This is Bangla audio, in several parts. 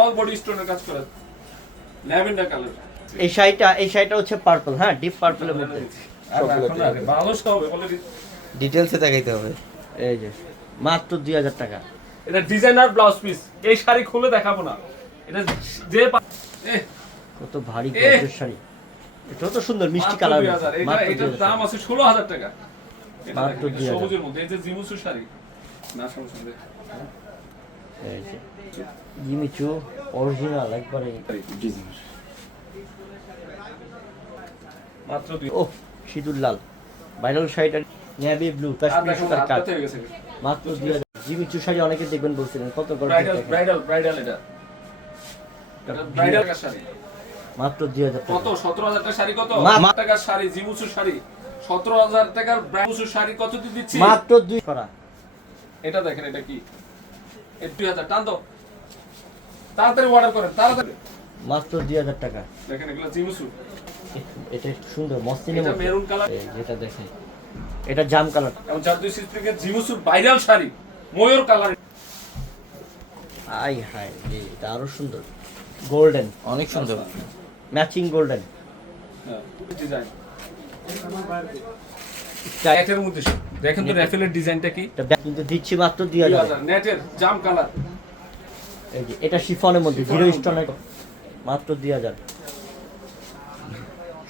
অল বডি স্টোনের কাজ করা। Lavender colour. এই শাড়িটা এই শাড়িটা হচ্ছে পার্পল হ্যাঁ ডিপ পার্পলের মধ্যে। ভালো হবে অলরেডি ডিটেলসে দেখাইতে হবে। এই যে মাত্র দুই হাজার টাকা। এটা ডিজাইনার ব্লাউজ পিস এই শাড়ি খুলে দেখাবো না। এটা যে কত ভারী! গর্জের শাড়ি। এটাও তো সুন্দর মিষ্টি কালার 2000 মাত্র এটার দাম আছে ষোলো হাজার টাকা। মাত্র দেখেন, এটা 2000 সবুজের মধ্যে। এই যে জিমুসু শাড়ি। না সমস্যা। এই যে। জিমিচু অরিজিনাল একবারে। মাত্র দুই ও সিঁদুর লাল। ভাইরাল শাড়িটা নেভি ব্লু কাশ্মীর সুতার কাজ। মাত্র দুই হাজার। জিমিচু শাড়ি অনেকে দেখবেন বলছিলেন কত গর্জেস ব্রাইডাল ব্রাইডাল এটা। ব্রাইডাল শাড়ি? মাত্র দুই হাজার কত? সতেরো হাজার শাড়ি কত? টাকার শাড়ি জিমুসু শাড়ি। সতেরো হাজার টাকার ব্রাইমুসু শাড়ি কত দিচ্ছি মাত্র দুই করা এটা দেখেন এটা কি? দুই হাজার টান তো তাড়াতাড়ি অর্ডার করেন তাড়াতাড়ি। মাত্র দুই হাজার টাকা। দেখেন এগুলো জিমুসু। এটা একটু সুন্দর এটা মেরুন কালার। যেটা দেখেন এটা জাম কালার। এবং জাতীয় সিস্টেমে জিমুসুর ভাইরাল শাড়ি ময়ূর কালার। আই হাই রে এটা আরও সুন্দর। গোল্ডেন অনেক সুন্দর। ম্যাচিং গোল্ডেন ডিজাইন নেটের মধ্যে দেখেন তো র্যাফেলের ডিজাইনটা কি? এটা কিন্তু দিচ্ছি মাত্র দুই দুই হাজার। হাজার নেটের জাম কালার। এই যে এটা শিফনের মধ্যে জিরো স্টোনের মাত্র দুই হাজার।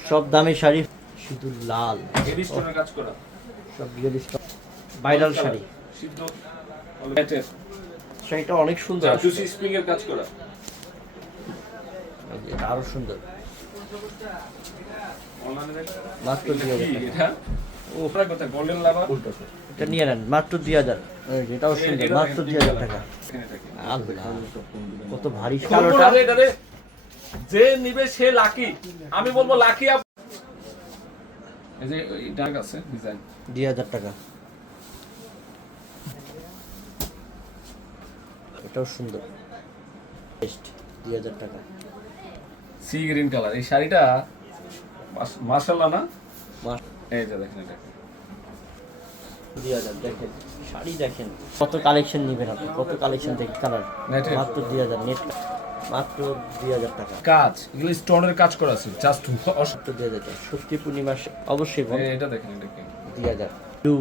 সব দামি শাড়ি শুধু লাল। সব ভাইরাল শাড়ি। শাড়িটা অনেক সুন্দর স্প্রিং এর কাজ করা। এটা আরও সুন্দর। মাত্র দুই হাজার এটা নিয়ে নেন মাত্র দুই হাজার। এটাও সুন্দর মাত্র দুই হাজার টাকা। আল্লাহ কত ভারী কালোটা। কালোটা যে নিবে সে লাকি আমি বলব লাকি এই যে এটা আছে ডিজাইন দুই হাজার টাকা। এটাও সুন্দর। বেস্ট দুই হাজার টাকা। সি গ্রিন কালার এই শাড়িটা মার্শাল্লাহ না? মাস এই যে দেখেন এটা দুই হাজার দেখেন শাড়ি দেখেন। কত কালেকশন নেবেন আপনি? কত কালেকশন দেখেন কালার মাত্র দুই হাজার নেট মাত্র দুই হাজার টাকা। কাজ এগুলো স্টোনের কাজ করা আছে জাস্ট মাত্র দুই হাজার টাকা। ষষ্ঠী পূর্ণিমা অবশ্যই এটা দেখেন এটা দুই হাজার টু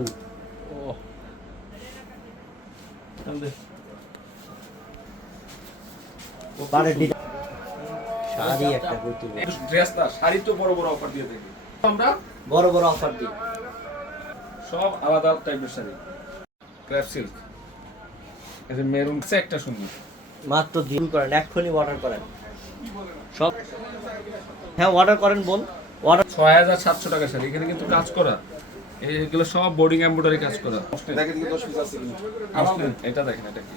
শাড়ি একটা শাড়ি তো বড় বড় অফার দিয়ে থাকি আমরা? বড় বড় অফার দিই। সব আলাদা টাইপের শাড়ি। ক্র্যাপ সিল্ক এই যে মেরুন একটা সুন্দর। মাত্র দিন করেন এক্ষুনি অর্ডার করেন। সব হ্যাঁ অর্ডার করেন বোন অর্ডার ছয় হাজার সাতশো টাকা শাড়ি। এখানে কিন্তু কাজ করা। এগুলো সব বোর্ডিং এমব্রয়ডারি কাজ করা। এটা দেখেন এটা কি?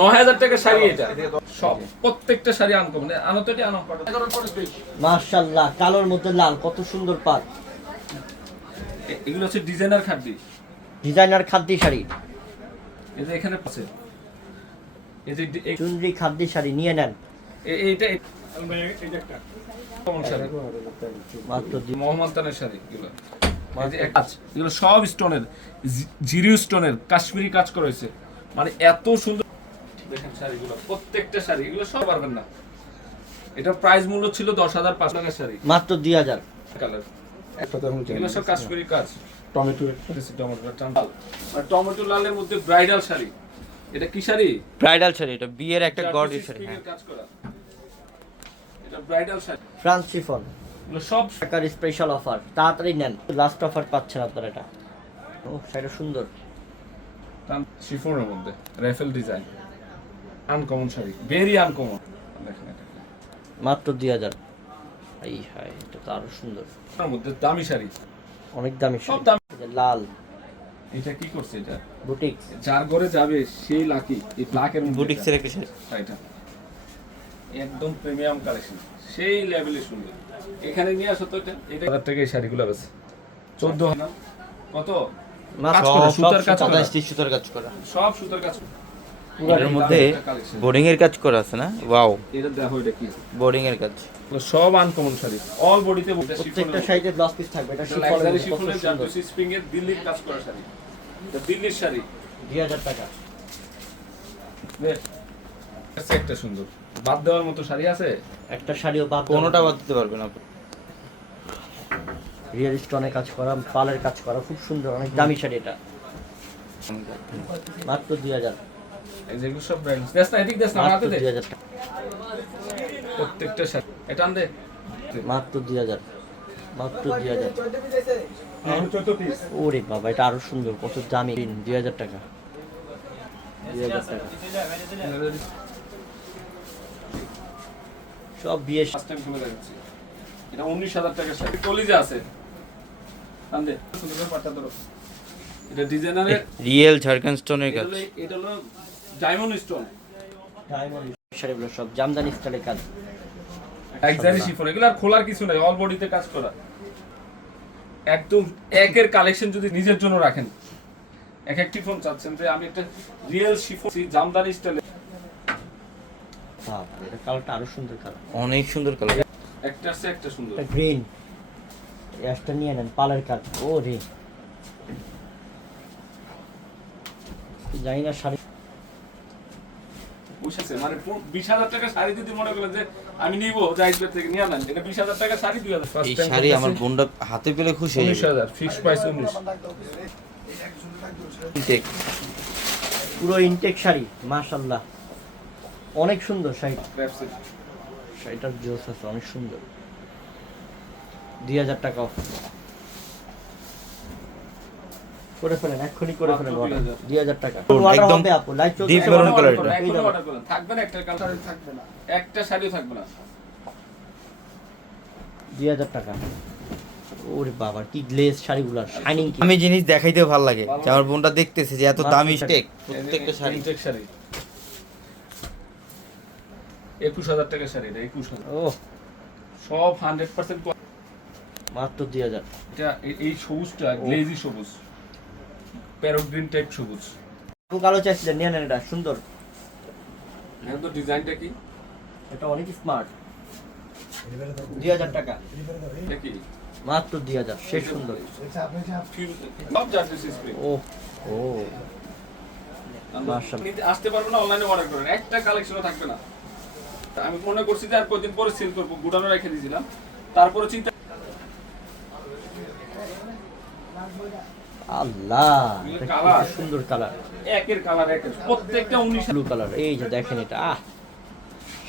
নয় হাজার টাকা শাড়ি এটা। সব প্রত্যেকটা শাড়ি আনকমন। আনো তো এটি আনো মার্শাল্লাহ কালোর মধ্যে লাল কত সুন্দর পাত এগুলো হচ্ছে ডিজাইনার খাদ্যি। ডিজাইনার খাদ্যি শাড়ি। এই যে এখানে আছে এই যে চুনরি খাদ্যি শাড়ি নিয়ে নেন। এইটা এই- শাড়ি। এগুলো। এগুলো সব স্টোনের জিরিও স্টোনের কাশ্মীরি কাজ করা হয়েছে। মানে এত সুন্দর দেখেন শাড়িগুলো প্রত্যেকটা শাড়ি এগুলো সব পারবেন না। এটা প্রাইস মূল্য ছিল দশ হাজার পাঁচ টাকার শাড়ি। মাত্র দুই হাজার। কালার এগুলো সব কাশ্মীরি কাজ। টমেটো টমেটো লাল টমেটো লালের মধ্যে ব্রাইডাল শাড়ি। এটা কি শাড়ি? ব্রাইডাল শাড়ি এটা বিয়ের একটা গর্ডি শাড়ি হ্যাঁ। কাজ করা। এটা ব্রাইডাল শাড়ি। ফ্রান্স শিফন এগুলো সব টাকার স্পেশাল অফার তাড়াতাড়ি নেন। লাস্ট অফার পাচ্ছেন আপনারা এটা। ও শাড়িটা সুন্দর। শিফনের মধ্যে rifle design. Uncommon sari very uncommon. দেখেন এটা। মাত্র দুই হাজার। এই হাই এটা তো আরও সুন্দর। তার মধ্যে দামি শাড়ি। অনেক দামি সব দামি। লাল। এটা কি করছে এটা? বুটিক যার ঘরে যাবে সেই লাকি। এই ব্ল্যাকের মধ্যে বুটিক্সের একটা শাড়ি এটা। একদম প্রিমিয়াম কালেকশন সেই লেভেলে সুন্দর। এখানে নিয়ে আসো তো এটা। এটা এই শাড়িগুলো আছে। চোদ্দ কত? কাজ করা, সুতার কাজ করা। সুতার কাজ করা। সব সুতার কাজ এটার মধ্যে বোর্ডিং এর কাজ করা আছে না? ওয়াও। এটা দেখো এটা কি? বোর্ডিং এর কাজ সব আনকমন শাড়ি। অল বডিতে প্রত্যেকটা শাড়িতে ব্লাউজ পিস থাকবে এটা শিফনের লাক্সারি মধ্যে কত শিফনের সুন্দর। স্প্রিং এর দিল্লির কাজ করা শাড়ি। এটা দিল্লির শাড়ি। দুই হাজার টাকা। বেশ। একটা সুন্দর। বাদ দেওয়ার মতো শাড়ি আছে? একটা শাড়িও বাদ কোনোটা বাদ দিতে পারবে না রিয়েল স্টোনে কাজ করা পালের কাজ করা খুব সুন্দর অনেক দামি শাড়ি এটা। মাত্র দুই হাজার। টাকা। প্রত্যেকটা শাড়ি। এটা আন মাত্র দুই হাজার। মাত্র দুই হাজার। ওরে বাবা এটা আরও সুন্দর কত দামি। দুই হাজার টাকা। দুই হাজার টাকা। সব বিয়ে এটা উনিশ হাজার টাকার শাড়ি। কলিজা আছে আন দে সুন্দর করে পাটটা ধরো এটা ডিজাইনারের রিয়েল ঝাড়খান্ড স্টোনের কাজ। এটা হলো ডায়মন্ড স্টোন শাড়িগুলো সব জামদানি স্টাইলের কাজ। লাক্সারি শিফন এগুলো আর খোলার কিছু নাই অল বডিতে কাজ করা। একদম একের কালেকশন যদি নিজের জন্য রাখেন। এক একটি ফোন চাচ্ছেন যে আমি একটা রিয়েল শিফন জামদানি স্টাইলে বাপ এটা কালারটা আরও সুন্দর কালার অনেক সুন্দর কালার একটা আছে একটা সুন্দর। গ্রিন অ্যাশটা নিয়ে নেন পালের কাজ ও রে জানি না শাড়ি বুঝেছে মানে বিশ হাজার টাকা শাড়ি যদি মনে করেন যে আমি নিব জাহিদপুর থেকে নিয়ে আনেন এটা বিশ হাজার টাকা শাড়ি দুই হাজার এই শাড়ি আমার বোনটা হাতে পেলে খুশি হয়ে উনিশ হাজার ফিক্স প্রাইস উনিশ। পুরো ইনটেক শাড়ি মাশাল্লাহ অনেক সুন্দর শাড়ি। শাড়িটার জোস আছে অনেক সুন্দর। দুই হাজার টাকা off। করে ফেলেন এক্ষুনি করে ফেলেন মাত্র order। 2000 দুই হাজার টাকা। একদম Order হবে আপু লাইভ চলছে। deep maroon colour এটা। পেয়ে যাবেন। অর্ডার করেন থাকবে না একটা কালার থাকবে না। একটা শাড়িও থাকবে না। দুই হাজার টাকা। ওরে বাবা কি গ্লেজ শাড়িগুলো শাইনিং আমি জিনিস দেখাইতে ভালো লাগে। যে আমার বোনটা দেখতেছে যে এত দামি স্টেক প্রত্যেকটা শাড়ি। শাড়ি। একুশ হাজার টাকা শাড়ি এটা একুশ হাজার। ও সব হান্ড্রেড পার্সেন্ট মাত্র দুই হাজার। এটা এই সবুজটা গ্লেজি সবুজ। প্যারোট গ্রিন টাইপ সবুজ কালো চাইছিলেন নিয়ে নেন এটা সুন্দর। এখন তো ডিজাইনটা কি? এটা অনেক স্মার্ট দুই হাজার টাকা। এটা কি? মাত্র দুই হাজার শেষ সুন্দর। ও ও। আসতে পারবে না অনলাইনে অর্ডার করেন একটা কালেকশনও থাকবে না। তা আমি মনে করছি যে আর কদিন পরে সেল করব। গুডানো রেখে দিয়েছিলাম। তারপরে চিন্তা আল্লাহ। সুন্দর কালার একের কালার একের প্রত্যেকটা উনিশ ব্লু কালার এই যে দেখেন এটা আহ!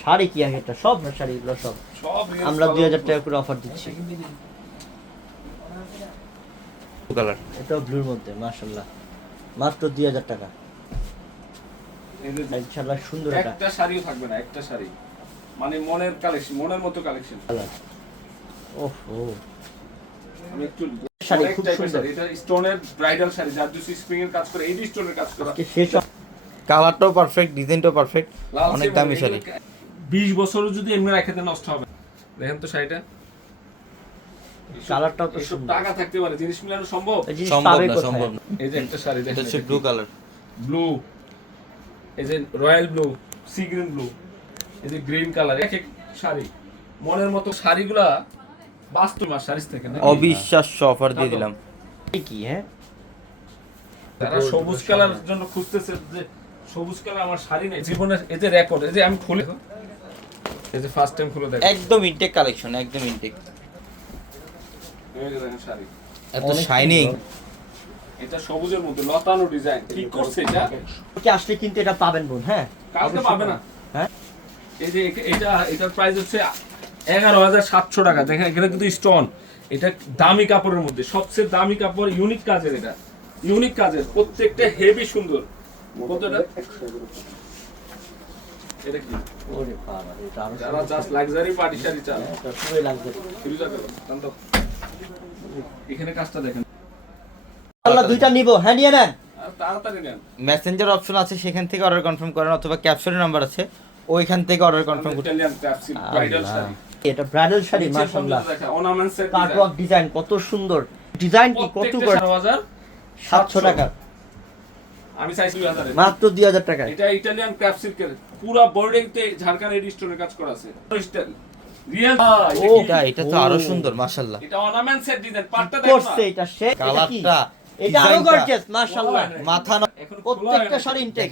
শাড়ি কি আগে এটা সব না শাড়িগুলো সব? সব আমরা দুই হাজার টাকা করে অফার দিচ্ছি। কালার এটাও ব্লুর মধ্যে মাশাল্লাহ মাত্র দুই হাজার টাকা। ইনশাল্লাহ সুন্দর একটা। শাড়িও থাকবে না একটা শাড়ি। মানে মনের কালেকশন মনের মতো কালেকশন ওহ। ও আমি একটু শাড়ি খুব সুন্দর। এটা স্টোনের ব্রাইডাল শাড়ি যার দুসি স্প্রিং এর কাজ করে এই স্টোনের কাজ করা। কালারটাও পারফেক্ট ডিজাইনটাও পারফেক্ট অনেক দামি শাড়ি। এগুলো বিশ বছরও যদি এমনি রেখে দেন নষ্ট হবে। দেখেন তো শাড়িটা। কালারটাও তো সুন্দর। টাকা থাকতে পারে জিনিস মিলানো সম্ভব? এই সম্ভব না সম্ভব না। এই যে একটা শাড়ি এটা দেখেন হচ্ছে ব্লু কালার ব্লু এই যে royal blue sea green blue এই যে গ্রিন কালার এক এক শাড়ি। মনের মতো শাড়িগুলা বাস্তব মাস শাড়ি থেকে না অবিশ্বাস্য অফার দিয়ে দিলাম। কি হ্যাঁ? যারা সবুজ কালার জন্য খুঁজতেছে যে সবুজ কালার আমার শাড়ি নেই জীবনের এই যে রেকর্ড এই যে আমি খুলে এই যে ফার্স্ট টাইম খুলে দেখো। একদম ইনটেক কালেকশন একদম ইনটেক এই যে দেখেন শাড়ি। এত শাইনিং এটা সবুজের মধ্যে লতানো ডিজাইন কি করছে এটা? কি আসলে কিন্তু এটা পাবেন বোন হ্যাঁ? অবশ্যই পাবে না। হ্যাঁ? এই যে এটা এটার প্রাইস হচ্ছে এগারো হাজার সাতশো টাকা। দেখেন এখানে কিন্তু স্টোন এটা দামি কাপড়ের মধ্যে। সবচেয়ে দামি কাপড় ইউনিক কাজের এটা। ইউনিক কাজের। প্রত্যেকটা হেভি সুন্দর। কতটা? এটা কি? ওরে বাবা এটা আরও যারা জাস্ট লাক্সারি পার্টি শাড়ি চান। এটা পুরোই লাগবে ফিরোজা করো, শান্ত। এখানে কাজটা দেখেন। আল্লাহ দুইটা নিব। হ্যাঁ নিয়ে নেন। আর তাড়াতাড়ি নেন। মেসেঞ্জার অপশন আছে সেখান থেকে অর্ডার কনফার্ম করেন অথবা ক্যাপশনের নাম্বার আছে ওইখান থেকে অর্ডার কনফার্ম করতে এটা ব্রাইডাল শাড়ি মাশাআল্লাহ। দেখা অর্নামেন্টসের কাটওয়ার্ক ডিজাইন কত সুন্দর। ডিজাইন কি কত করে? 17,000 সাতশো টাকা। আমি চাইছি 2000 মাত্র দুই হাজার টাকায়। এটা ইটালিয়ান ক্র্যাপ সিল্কের পুরো কাজ করা আছে। স্টাইল রিয়েল ও। এটা এটা তো আরও সুন্দর মাশাআল্লাহ। এটা অর্নামেন্টসের ডিজাইন পাটটা দেখো করছে এটা সে? কি? কালারটা এটা আরও গর্জিয়াস মাশাআল্লাহ। মাথা প্রত্যেকটা শাড়ি ইনটেক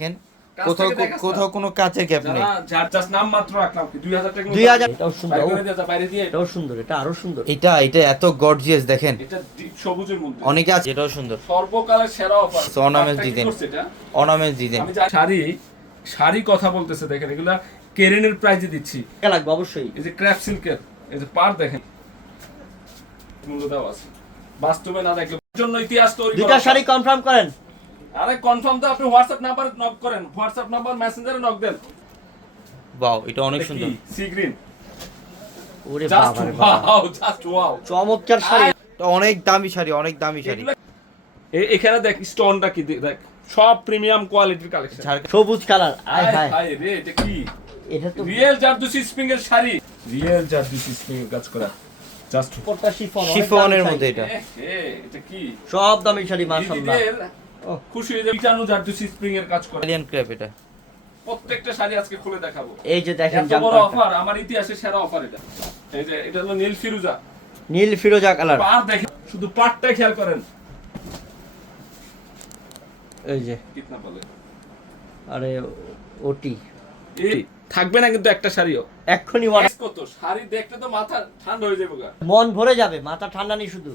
কোথাও কোনো কাচের গ্যাপ নেই। যার জাস্ট নাম মাত্র রাখলাম 2000 টাকা 2000 এটাও সুন্দর। বাইরে দিয়ে যা, বাইরে দিয়ে। এটাও সুন্দর এটা আরও সুন্দর। এটা এটা এত গর্জিয়াস দেখেন। এটা সবুজের মধ্যে। অনেকে আছে এটাও সুন্দর। সর্বকালের সেরা অফার। অর্নামেন্টস ডিজাইন আমি শাড়ি শাড়ি কথা বলতেছে দেখেন এগুলা কেরেনের প্রাইজে দিচ্ছি। লাগবে? অবশ্যই। এই যে ক্র্যাপ সিল্কের এই যে পার দেখেন। মূল্য দেওয়া আছে। বাস্তবে না দেখলে জন্য ইতিহাস তৈরি করা। শাড়ি কনফার্ম করেন। আরে কনফার্ম তো আপনি হোয়াটসঅ্যাপ নাম্বারে নক করেন। হোয়াটসঅ্যাপ নাম্বার মেসেঞ্জারে নক দেন। বাও এটা অনেক সুন্দর। সি গ্রিন ওরে বাবা ওয়াও জাস্ট ওয়াও চমৎকার শাড়ি। এটা অনেক দামি শাড়ি অনেক দামি শাড়ি। এখানে দেখ স্টোনটা কি দেখ। সব প্রিমিয়াম কোয়ালিটির কালেকশন সবুজ কালার। আয় হায় হাই রে এটা কি? এটা তো রিয়েল জারদুসি স্প্রিং এর শাড়ি। রিয়েল জারদুসি স্প্রিং এর কাজ করা। জাস্ট উপরটা শিফন শিফনের দামি মধ্যে শাড়ি। এটা। এটা কি? সব দামি শাড়ি মাশাআল্লাহ। খুশি হয়ে যাবে। জারদুসি স্প্রিং এর কাজ করা। এটা। প্রত্যেকটা শাড়ি আজকে খুলে দেখাবো। এই যে দেখেন বড় অফার আমার ইতিহাসে সেরা অফার এটা। এই যে এটা হলো নীল ফিরুজা। নীল ফিরোজা কালার। পার দেখেন শুধু খেয়াল করেন। এই যে। কিতনা বলে। আরে ওটি। থাকবে না কিন্তু একটা শাড়িও। এক্ষুনি কত? শাড়ি দেখতে তো মাথা ঠান্ডা হয়ে যাবে মন ভরে যাবে মাথা ঠান্ডা নেই শুধু।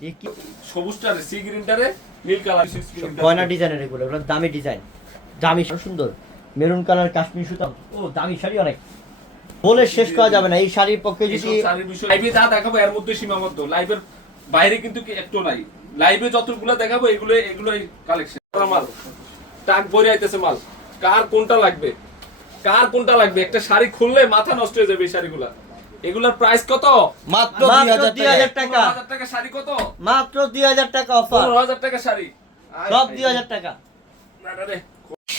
যে কি? সবুজটারে সি গ্রিনটারে নীল কালার গয়না ডিজাইনের এগুলো এগুলো দামি ডিজাইন দামি সুন্দর। মেরুন কালার কাশ্মীর সুতা। ও দামি শাড়ি অনেক। বলে শেষ করা যাবে না এই শাড়ির পক্ষে যদি লাইভে যা দেখাবো এর মধ্যে সীমাবদ্ধ। লাইভের বাইরে কিন্তু একটু নাই। লাইভে যতগুলো দেখাবো এগুলো এগুলো কালেকশন মাল। টাক ভরে আইতেছে মাল। কার কোনটা লাগবে? কার কোনটা লাগবে? একটা শাড়ি খুললে মাথা নষ্ট হয়ে যাবে এই শাড়িগুলা। এগুলার প্রাইস কত? মাত্র মাত্র 2000 2000 টাকা। টাকা। পনেরো হাজার টাকা শাড়ি কত? মাত্র দুই হাজার টাকা অফার পনেরো হাজার টাকা শাড়ি। সব ভাই। দুই হাজার টাকা। না, না রে।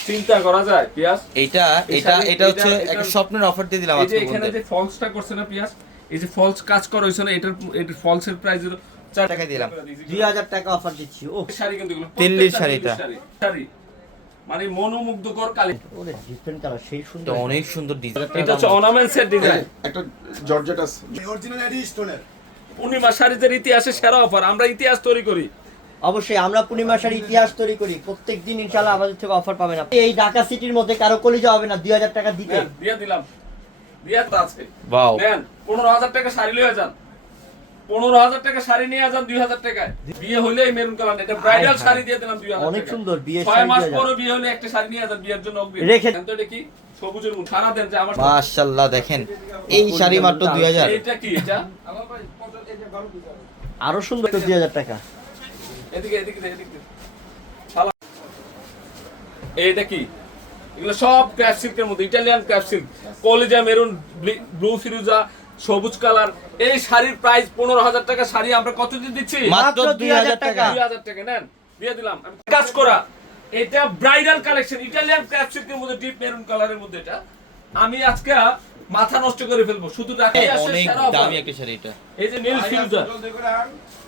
চিন্তা করা যায় পিয়াস এটা এটা শাড়ি- এটা হচ্ছে একটা স্বপ্নের অফার দিয়ে দিলাম যে আজকে এখানে যে ফলসটা করছে না পিয়াস এই যে ফলস কাজ করা হয়েছে না এটার এটার ফলসের প্রাইস হলো চার টাকা দিলাম। দুই হাজার টাকা অফার দিচ্ছি ও শাড়ি কিন্তু এগুলো দিল্লির প্রত্যেকটা শাড়ি দিল্লির এটা। শাড়ি শাড়ি মানে মনোমুগ্ধকর কালি। ওরে ডিফারেন্ট কালার সেই সুন্দর অনেক সুন্দর ডিজাইন এটা হচ্ছে অর্নামেন্টসের ডিজাইন একটা জর্জেট আছে। অরিজিনাল এডি স্টোনের পূর্ণিমা শাড়িদের ইতিহাসে সেরা অফার আমরা ইতিহাস তৈরি করি। অবশ্যই আমরা পূর্ণিমা শাড়ি ইতিহাস তৈরি করি। প্রত্যেক দিন ইনশাল্লাহ আমাদের থেকে অফার পাবেন আপনি। এই ঢাকা সিটির মধ্যে কারও কলিজা হবে না দুই হাজার টাকা দিতে। দিয়ে দিলাম। দিয়ে তো আছে। বাও দেন পনেরো হাজার টাকা শাড়ি লয়ে যান। পনেরো হাজার টাকা শাড়ি নিয়ে যান দুই হাজার টাকায়। বিয়ে হলে মেরুন কালার এটা ব্রাইডাল। শাড়ি দিয়ে দিলাম দুই হাজার অনেক সুন্দর, বিয়ের ছয় মাস পরে বিয়ে হলে একটা শাড়ি নিয়ে যান বিয়ের জন্য রেখে- তো এটা কি? সবুজের মুখ সারা দেন যে আমার মাশাআল্লাহ দেখেন। এই শাড়ি মাত্র 2000 এটা কি এটা? আরও সুন্দর দুই হাজার টাকা। এদিকে এদিকে এদিকে। এইটা কি? এগুলো সব ক্র্যাপ সিল্কের মধ্যে। ইটালিয়ান ক্র্যাপ সিল্ক কলিজা মেরুন ব্লু ফিরুজা সবুজ কালার। এই শাড়ির প্রাইস পনেরো হাজার টাকা শাড়ি আমরা কত দিয়ে দিচ্ছি? মাত্র 2000 টাকা। দুই হাজার টাকা নেন দিয়ে দিলাম। আমি কাজ করা। এটা ব্রাইডাল কালেকশন ইটালিয়ান মধ্যে ডিপ মেরুন কালারের মধ্যে এটা। আমি আজকে মাথা নষ্ট করে ফেলব শুধু রাখি অনেক দামি একটা শাড়ি এটা। এই যে নীল ফিরুজা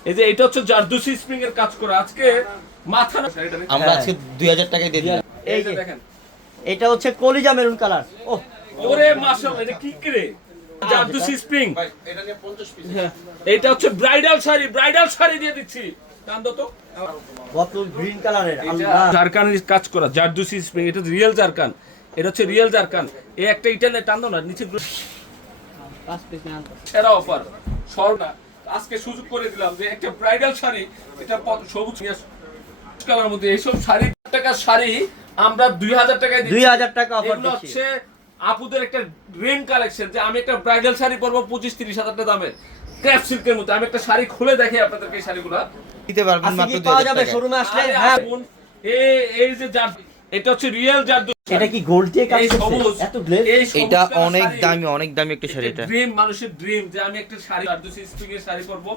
এই যে এটা হচ্ছে জারদুসি স্প্রিং এর কাজ করা। আজকে মাথা আমরা হ্যাঁ। আজকে 2000 টাকায় দিয়ে দিলাম। এই যে যে দেখেন। এটা হচ্ছে কলিজা মেরুন কালার ও ওরে মাশাআল্লাহ এটা কি করে জারদুসি স্প্রিং। এটা নিয়ে 50 পিস এটা হচ্ছে ব্রাইডাল শাড়ি ব্রাইডাল শাড়ি দিয়ে দিচ্ছি। কান্দ তো? বটল গ্রিন কালারের আল্লাহ। জারকানের কাজ করা জারদুসি স্প্রিং এটা রিয়েল জারকান। এটা হচ্ছে রিয়েল জারকান। এই একটা ইটালিয়ান টান্দো না নিচে গুলো অফার সরনা আজকে সুযোগ করে দিলাম যে একটা ব্রাইডাল শাড়ি এটা সবুজ কালার মধ্যে এইসব শাড়ি টাকার শাড়ি আমরা দুই হাজার টাকায় দুই হাজার টাকা অফার হচ্ছে আপুদের একটা ড্রিম কালেকশন যে আমি একটা ব্রাইডাল শাড়ি পরবো পঁচিশ তিরিশ হাজার টাকা দামের। ক্র্যাপ সিল্কের মতো আমি একটা শাড়ি খুলে দেখি আপনাদেরকে এই শাড়িগুলো। দিতে পারবেন মাত্র পাওয়া যাবে? শোরুমে আসলে? হ্যাঁ। এই এই যে জার এটা হচ্ছে রিয়েল জারদু এটা কি গোল্ড দিয়ে কাজ করছে? এত গ্লেজ এটা অনেক দামি অনেক দামি একটা শাড়ি এটা। ড্রিম মানুষের ড্রিম যে আমি একটা শাড়ি স্প্রিং এর শাড়ি পরবো।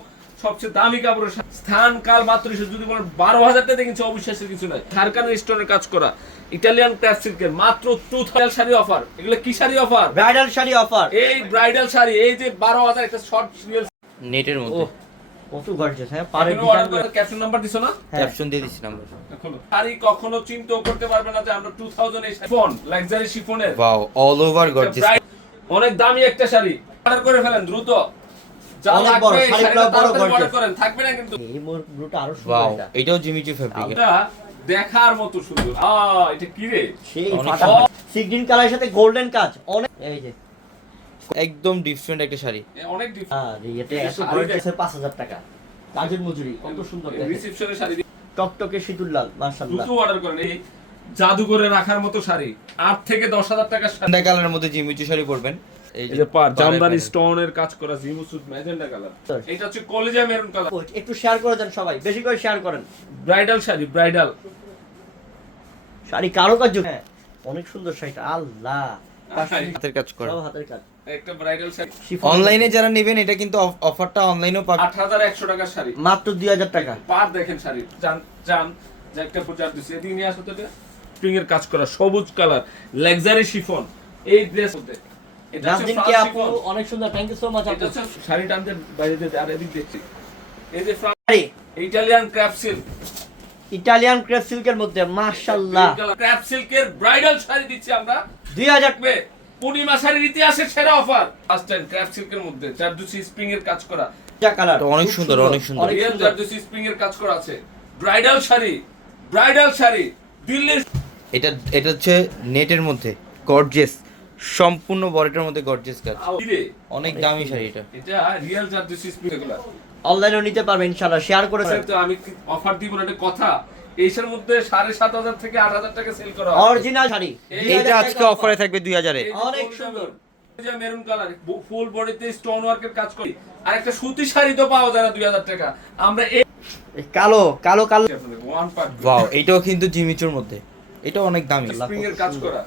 সবচেয়ে দামি কাপড়ের শাড়ি। স্থান কাল মাত্র যদি বলেন বারো হাজার টাকা কিনছে অবিশ্বাসের কিছু নাই। ঝাড়খান্ড স্টোনের কাজ করা ইটালিয়ান ক্র্যাপ সিল্কের মাত্র টু থাউজেন্ড শাড়ি অফার এগুলো কি sari offer bridal sari offer এই ব্রাইডাল শাড়ি এই যে বারো হাজার একটা শর্ট রিয়েল নেটের মধ্যে। কত গর্জিয়াস হ্যাঁ? ক্যাপশন নাম্বার দিছো না? হ্যাঁ। ক্যাপশন দিয়ে দিচ্ছি নাম্বার শাড়ি কখনো চিন্তাও করতে পারবে না যে আমরা টু থাউজেন্ড ফোন লাক্সারি শিফনের ওয়াও অল ওভার গর্জিয়াস অনেক দামি একটা শাড়ি। অর্ডার করে ফেলেন দ্রুত। অনেক বড়, লাগবে এই বড় তাড়াতাড়ি করেন থাকবে না কিন্তু। এই ব্লুটা আরও সুন্দর এটা। এটাও জিমিচু ফেব্রিক এটা দেখার মতো সুন্দর। আ এটা কি রে? সেই সি গ্রিন কালারের সাথে গোল্ডেন কাজ। অনেক এই যে। একদম ডিফারেন্ট একটা শাড়ি। অনেক। এটা টাকা। কাজের মজুরি কত সুন্দর রিসেপশনের শাড়ি টকটকে সিঁদুর লাল মাশাআল্লাহ। দ্রুত অর্ডার করেন এই জাদুঘরে রাখার মতো শাড়ি। আট থেকে দশ হাজার টাকার শাড়ি। ঠান্ডা কালারের মধ্যে জিমিচু শাড়ি পরবেন। এই যে পার জামদানি স্টোনের কাজ করা জিমু ম্যাজেন্ডা কালার এটা হচ্ছে কলেজা মেরুন কালার একটু শেয়ার করে দেন সবাই বেশি করে শেয়ার করেন। ব্রাইডাল শাড়ি ব্রাইডাল শাড়ি কারও কাজ হ্যাঁ অনেক সুন্দর শাড়িটা আল্লাহ। হাতের কাজ করা। সব হাতের কাজ। একটা ব্রাইডাল শাড়ি। অনলাইনে যারা নেবেন এটা কিন্তু অফারটা অনলাইনেও পাবেন। আট হাজার একশো টাকার শাড়ি। মাত্র দুই হাজার টাকা। পার দেখেন শাড়ি। জান জান যে একটা প্রচার দিচ্ছে এদিকে নিয়ে আসো তো স্প্রিং এর কাজ করা সবুজ কালার লাক্সারি শিফন। এই ড্রেস হচ্ছে নাজদিন কে আপু? অনেক সুন্দর থ্যাংক ইউ সো মাচ আপু। হচ্ছে শাড়িটা আমি বাইরে আর এদিক দেখছি। এই যে Italian crepe silk Italian crepe সিল্কের মধ্যে মাশাআল্লাহ। সিল্কের ব্রাইডাল শাড়ি দিচ্ছি আমরা। দুই হাজার থাকবে পূর্ণিমা শাড়ির ইতিহাসের সেরা অফার। ফার্স্ট টাইম সিল্কের মধ্যে জারদুসি স্প্রিং এর কাজ করা। যা কালার। অনেক সুন্দর, অনেক সুন্দর। রিয়েল জারদুসি স্প্রিং এর কাজ করা আছে। ব্রাইডাল শাড়ি ব্রাইডাল শাড়ি দিল্লির এটা এটা হচ্ছে নেটের মধ্যে গর্জেস সম্পূর্ণ বডিটার মধ্যে গর্জেস কাজ অনেক দামি শাড়ি এটা। এটা রিয়েল জারদুসি এগুলা। অনলাইনেও নিতে পারবেন ইনশাআল্লাহ। শেয়ার করে স্যার, তো আমি অফার দিব না এটা কথা। এইসের মধ্যে সাড়ে সাত হাজার থেকে আট হাজার টাকা সেল করা অরিজিনাল শাড়ি। এইটা আজকে অফারে থাকবে দুই হাজারে। অনেক সুন্দর। মেরুন কালার ফুল বডিতে স্টোন ওয়ার্কের কাজ করি। আর একটা সুতি শাড়ি তো পাওয়া যায় না দুই হাজার টাকা। আমরা কালো কালো কালো। ওয়ান ওয়াও এটাও কিন্তু জিমিচুর মধ্যে। এটা অনেক দামি। স্প্রিং এর কাজ করা।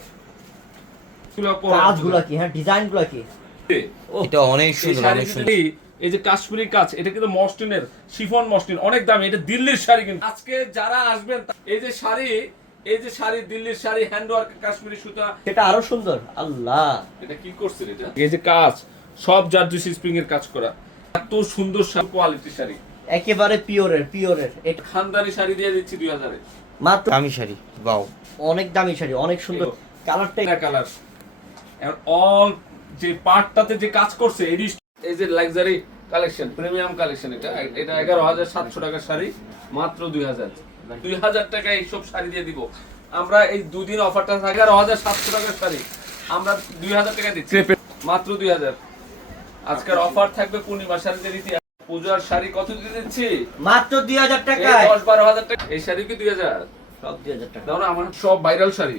কাজগুলো কি? হ্যাঁ ডিজাইনগুলো কি এটা অনেক সুন্দর অনেক সুন্দর। এই যে কাশ্মীরি কাজ এটা কিন্তু মসলিনের শিফন মসলিন অনেক দামি এটা দিল্লির শাড়ি কিন্তু। আজকে যারা আসবেন এই যে শাড়ি এই যে শাড়ি দিল্লির শাড়ি হ্যান্ড ওয়ার্ক কাশ্মীরি সুতা। সেটা আরও সুন্দর। আল্লাহ। এটা কি করছে এটা? এই যে কাজ সব জারদুসি স্প্রিং এর কাজ করা। এত সুন্দর কোয়ালিটি শাড়ি। একেবারে পিওরের পিওরের। এটা খানদানি শাড়ি দিয়ে দিচ্ছি দুই হাজারে। মাত্র দামি শাড়ি ওয়াও। অনেক দামি শাড়ি অনেক সুন্দর। কালারটা কালার। অল যে পার্টটাতে যে কাজ করছে এডি এই যে লাক্সারি কালেকশন প্রিমিয়াম কালেকশন এটা এটা এগারো হাজার সাতশো টাকার শাড়ি মাত্র দুই হাজার। দুই হাজার টাকা এইসব শাড়ি দিয়ে দিব। আমরা এই দুদিন অফারটা থাকে এগারো হাজার সাতশো টাকার শাড়ি। আমরা দুই হাজার টাকা দিচ্ছি। মাত্র দুই হাজার। আজকের অফার থাকবে পূর্ণিমা শাড়িতে রীতি পূজার শাড়ি কত দিয়ে দিচ্ছি? মাত্র দুই হাজার টাকায়। দশ বারো হাজার টাকা এই শাড়ি কি দুই হাজার? সব দুই হাজার টাকা। আমার সব ভাইরাল শাড়ি।